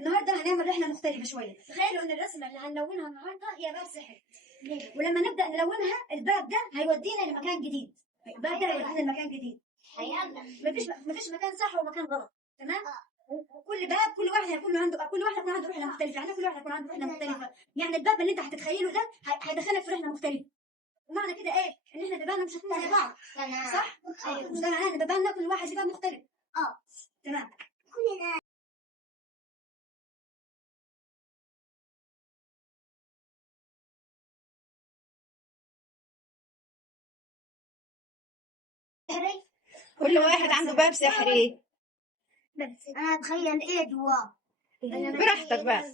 النهارده هنعمل رحله مختلفه شويه. تخيلوا ان الرسمه اللي هنلونها النهارده هي باب سحري، ولما نبدا نلونها الباب ده هيودينا لمكان جديد. الباب ده هيودينا لمكان جديد. مفيش مكان صح ومكان غلط، تمام؟ وكل باب كل واحد هيكون عنده رحله مختلفه. يعني كل واحد هيكون عنده رحله مختلفه. يعني الباب اللي انت هتتخيله ده هيدخلك في رحله مختلفه. ومعنى كده ايه؟ ان احنا بيباننا مش هتكون زي بعض، صح؟ مش ده معناه ان بيباننا كل واحد بيبان مختلف. تمام. كل واحد عنده باب سحري. انا اتخيل ايه جواه. براحتك بقى،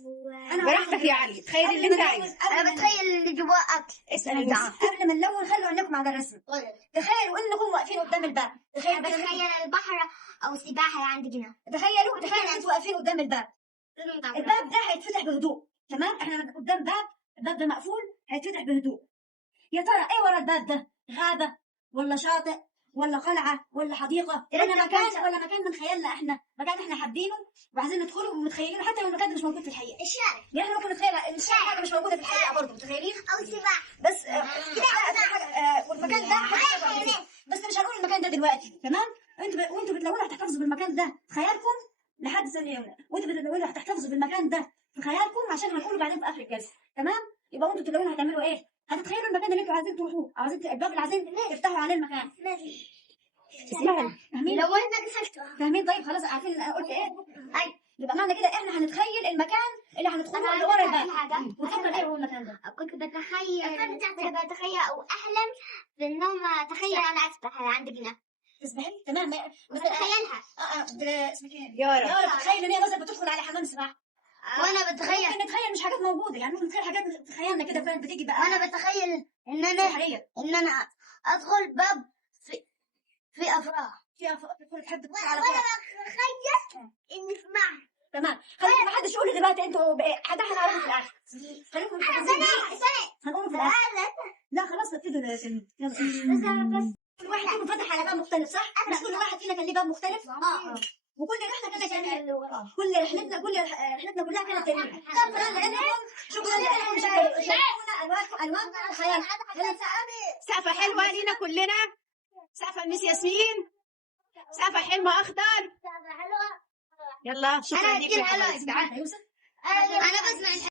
براحتك يا علي، تخيل اللي انت عايزه. انا بتخيل اللي جواه اكل. اسال انت. قبل ما نلون خلوا عينكم على الرسم. تخيلوا انكم واقفين قدام الباب. بتخيل البحر او السباحه عندنا. تخيلوا انتوا واقفين قدام الباب. الباب ده هيتفتح بهدوء، تمام؟ احنا قدام باب، الباب ده مقفول هيتفتح بهدوء. يا ترى ايه ورا الباب ده؟ غابه ولا شاطئ ولا قلعه ولا حديقه ولا مكان من خيالنا احنا، مكان احنا حابينه وعايزين ندخله ومتخيلينه، حتى لو المكان ده مش موجود في الحقيقه. الشارع يعني احنا ممكن نتخيل الشارع حاجه مش موجوده في الحقيقه برضه، متخيلين؟ او السباحه بس والمكان ده بس مش هنقول المكان ده دلوقتي، تمام؟ وانتوا بتلونوا هتحتفظوا بالمكان ده في خيالكم لحد ثانيه، وانتوا بتلونوا هتحتفظوا بالمكان ده في خيالكم عشان هنقوله بعدين في اخر الجلسه، تمام؟ يبقى وانتوا بتلونوا هتعملوا ايه؟ هتتخيلوا المكان اللي انتوا عايزين تروحوه، عايزين الباب اللي عايزين تفتحوا عليه المكان. اسمعوا، فاهمين؟ لو احنا كسرتها فاهمين؟ طيب خلاص عارفين انا قلت ايه؟ اي يبقى معنى كده احنا هنتخيل المكان اللي هندخله اللي ورا الباب. وتفضل ايه هو المكان ده؟ كنت بتخيل او احلم في النوم. تخيل انا اسبح عندنا. تسبحي؟ تمام. بتخيلها اسمك ايه؟ يارا. بتخيل ان هي مثلا بتدخل على حمام سباحه. وانا بتخيل ممكن نتخيل مش حاجات موجوده، يعني ممكن نتخيل حاجات في خيالنا كده فعلا بتيجي بقى. وانا بتخيل سحريه. ان انا ادخل باب في افراح. تحب تدخل وانا على بتخيل اني في معهد. تمام. خليكم ما حدش يقول لي دلوقتي انتوا حد احنا هنقوله في الاخر. خليكم هنقوله في الاخر. لا خلاص ابتدوا يلا. كل واحد فيكم فتح على باب مختلف، صح؟ مش كل واحد فينا كان ليه باب مختلف؟ وكل رحله كده كان كل رحلتنا كلها كانت جميله. شكرا لكم شاركونا الوانكم وخيال. سقفه حلوه لينا كلنا، سقفه ميس ياسمين، سقفه حلوه اخضر. يلا شكرا ليك يا انا بسمع